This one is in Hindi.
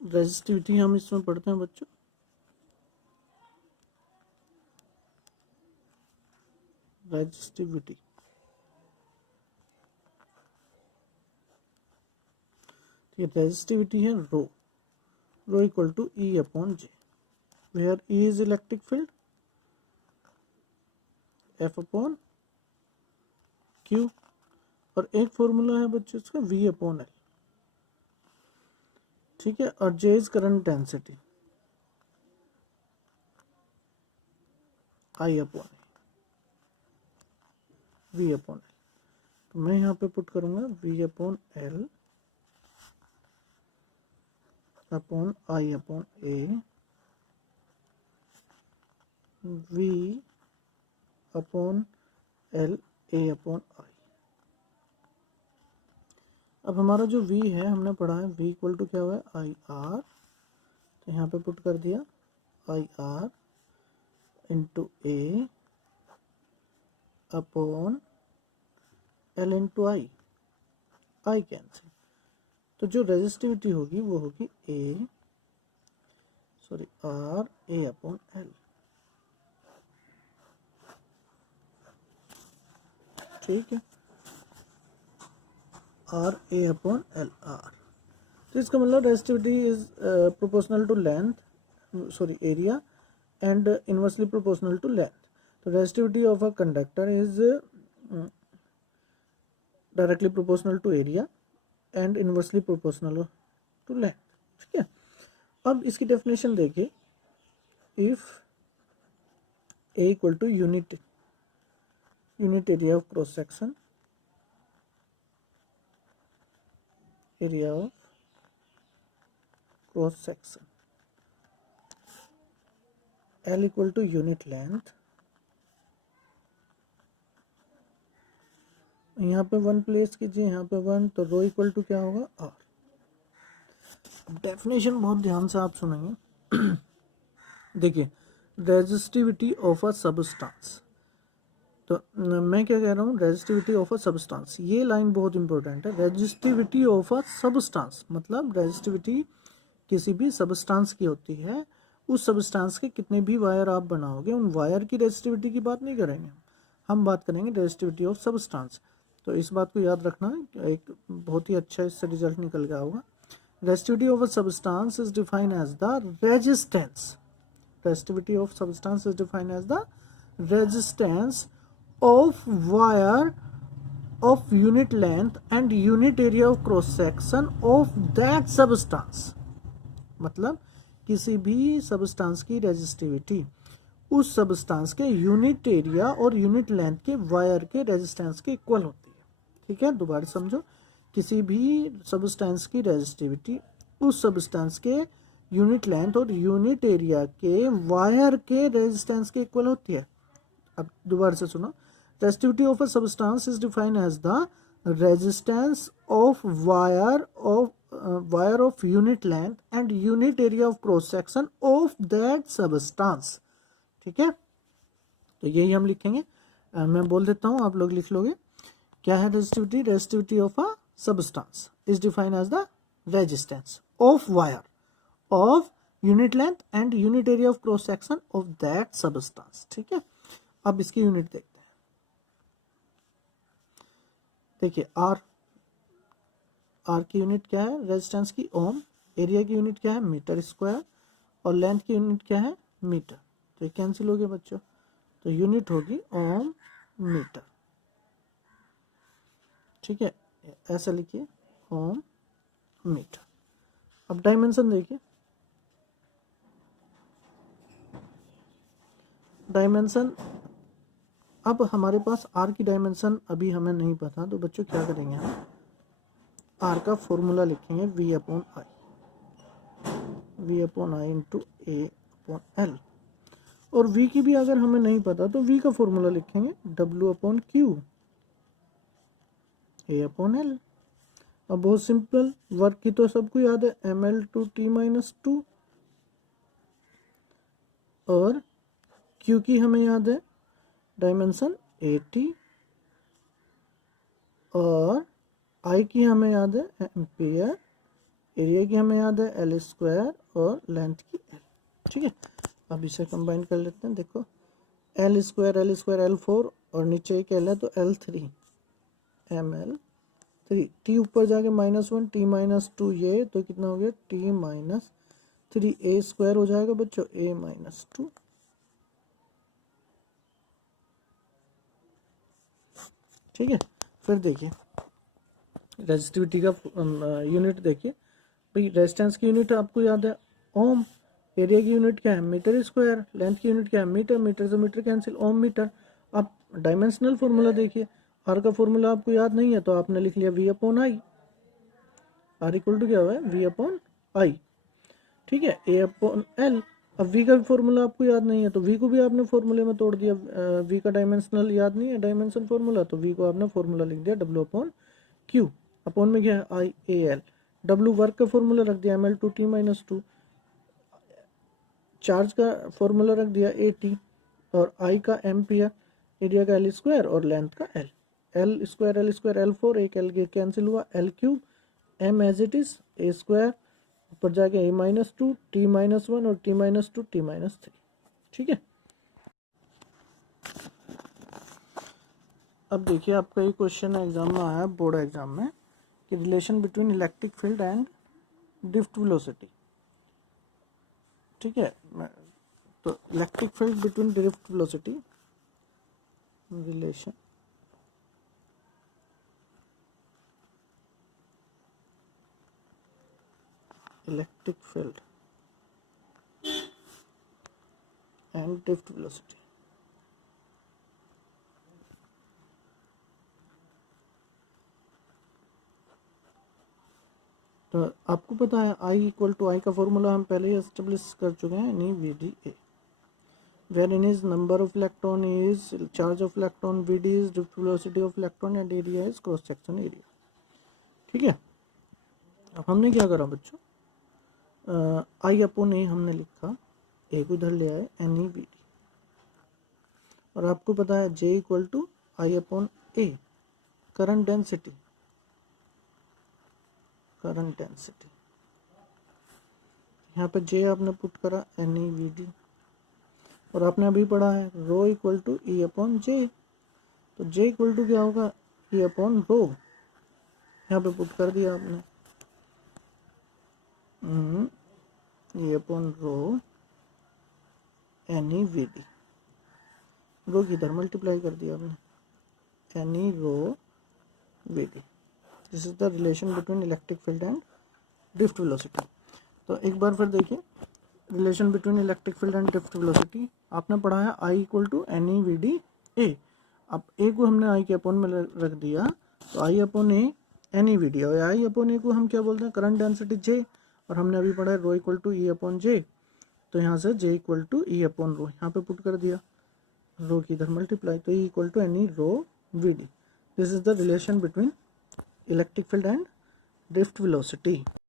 रेजिस्टिविटी हम इसमें पढ़ते हैं बच्चों, रेजिस्टिविटी। ये रेजिस्टिविटी है rho, rho equal to E upon J, where E is electric field, F upon Q, और एक फॉर्मूला है बच्चों इसका वी अपॉन एल, ठीक है, और J is current density, I upon V upon L. तो मैं यहाँ पे पुट करूंगा V upon L upon I upon A, V upon L A upon I. अब हमारा जो v है हमने पढ़ा है v इक्वल टू क्या हुआ है आई आर, तो यहाँ पे पुट कर दिया I R into A upon L into I, I cancel, तो जो रेजिस्टिविटी होगी वो होगी आर ए अपॉन एल, ठीक है, R A upon L R. तो इसका मतलब resistivity is proportional to length, sorry area, and inversely proportional to length. तो resistivity of a conductor is directly proportional to area and inversely proportional to length, ठीक है। अब इसकी डेफिनेशन देखिए, if A equal to unit area of cross section, area of cross section, L equal to unit length, यहाँ पे 1 प्लेस कीजिए, यहाँ पे 1, तो रो इक्वल टू क्या होगा R। डेफिनेशन बहुत ध्यान से आप सुनेंगे। देखिए, रेजिस्टिविटी ऑफ अ सबस्टांस, तो मैं क्या कह रहा हूँ, रेजिस्टिविटी ऑफ अ सबस्टांस, ये लाइन बहुत इंपॉर्टेंट है। रेजिस्टिविटी ऑफ अ सबस्टांस मतलब रेजिस्टिविटी किसी भी सबस्टांस की होती है, उस सबस्टांस के कितने भी वायर आप बनाओगे उन वायर की रेजिस्टिविटी की बात नहीं करेंगे, हम बात करेंगे रेजिस्टिविटी ऑफ सबस्टांस। तो इस बात को याद रखना, एक बहुत ही अच्छा इससे रिजल्ट निकल गया होगा। Resistivity of a substance is defined as the resistance, resistivity of substance is defined as the resistance of wire of unit length and unit area of cross section of that substance। मतलब किसी भी सबस्टांस की रेजिस्टिविटी उस सबस्टांस के यूनिट एरिया और यूनिट लेंथ के वायर के रेजिस्टेंस के इक्वल होती है, ठीक है। दोबारा समझो, किसी भी सबस्टांस की रेजिस्टिविटी उस सबस्टांस के यूनिट लेंथ और यूनिट एरिया के वायर के रेजिस्टेंस के इक्वल होती है। अब दोबारा से सुनो, resistivity of a substance is defined as the resistance of wire of unit length and unit area of cross section of that substance, ठीक है। तो यही हम लिखेंगे, मैं बोल देता हूँ, आप लोग लिख लोगे। क्या है resistivity? Resistivity of a substance is defined as the resistance of wire of unit length and unit area of cross section of that substance, ठीक है। अब इसकी यूनिट देखते हैं। देखिए, आर की यूनिट क्या है? रेजिस्टेंस की ओम, एरिया की यूनिट क्या है? मीटर स्क्वायर, और लेंथ की यूनिट क्या है? मीटर। तो ये कैंसिल हो गया बच्चों, तो यूनिट होगी ओम मीटर, ठीक है, ऐसा लिखिए ओम मीटर। अब डायमेंशन देखिए, डायमेंशन, अब हमारे पास आर की डायमेंशन अभी हमें नहीं पता, तो बच्चों क्या करेंगे, हम आर का फॉर्मूला लिखेंगे V upon I into A upon L. और v की भी अगर हमें नहीं पता तो v का फॉर्मूला लिखेंगे w अपॉन क्यू, ए अपॉन एल। अब बहुत सिंपल, वर्क की तो सबको याद है, ml टू t माइनस 2, और q की हमें याद है डायमेंशन 80, और I की हमें याद है एम्पियर एरिया की हमें याद है एल स्क्वायर और लेंथ की एल, ठीक है। अब इसे कंबाइन कर लेते हैं। देखो एल स्क्वायर L4 और नीचे एक एल है तो L3 ML3, टी ऊपर जाके -1 T -2 ये तो कितना हो गया T -3 A स्क्वायर हो जाएगा बच्चों A -2, ठीक है। फिर देखिए रेजिस्टिविटी का यूनिट देखिए भाई, रेजिस्टेंस की यूनिट आपको याद है ओम, एरिया की यूनिट क्या है मीटर स्क्वायर, लेंथ की यूनिट क्या है मीटर, मीटर से मीटर कैंसिल, ओम मीटर। अब डायमेंशनल फार्मूला देखिए, आर का फार्मूला आपको याद नहीं है तो आपने लिख लिया V/I, आर इक्वल टू क्या हुआ है V/I, ठीक है, A/L। अब V का भी फॉर्मूला आपको याद नहीं है तो V को भी आपने फॉर्मूले में तोड़ दिया, V का डायमेंशनल याद नहीं है डायमेंशन फॉर्मूला, तो V को आपने फॉर्मूला लिख दिया W/Q, अपॉन में क्या है IAL, W वर्क का फॉर्मूला रख दिया ML/T -2, चार्ज का फॉर्मूला रख दिया AT, और I का एम्पियर, एरिया का L स्क्वायर और लेंथ का L, L स्क्वायर L4, एक L के कैंसिल हुआ, L3 M as it is A square, ऊपर जाके A -2 T -1 और T -2 T -3, ठीक है। अब देखिए आपका ये क्वेश्चन एग्जाम में आया बोर्ड एग्जाम में कि relation between electric field and drift velocity, ठीक है। तो electric field between drift velocity, relation electric field and drift velocity, तो आपको पता है I का फॉर्मूला हम पहले ही एस्टेब्लिश कर चुके हैं, यानी VdA, wherein is number of electron is charge of electron, Vd is drift velocity of electron and area is cross section area, ठीक है। अब हमने क्या करा बच्चों, I/A हमने लिखा, A को इधर ले आए NeVd, और आपको पता है J = I/A, करंट डेंसिटी, यहाँ पे J आपने पुट करा NeVd, और आपने अभी पढ़ा है ρ = E/J, तो J = क्या होगा E/ρ, यहाँ पे पुट कर दिया आपने E/ρ NeVd, रो की इधर मल्टीप्लाई कर दिया आपने NeρVd, this is the relation between electric field and drift velocity. तो एक बार फिर देखिए relation between electric field and drift velocity आपने पढ़ा है I = NeVd-A, अब A को हमने I के अपॉन में रख दिया तो I/A NeVd, और I/A को हम क्या बोलते हैं करंट डेंसिटी J, और हमने अभी पढ़ा है ρ = E/J, तो यहाँ से J = E/ρ यहाँ पे पुट कर दिया, रो की इधर मल्टीप्लाई, तो E = NeρVd, this is the relation between electric field and drift velocity.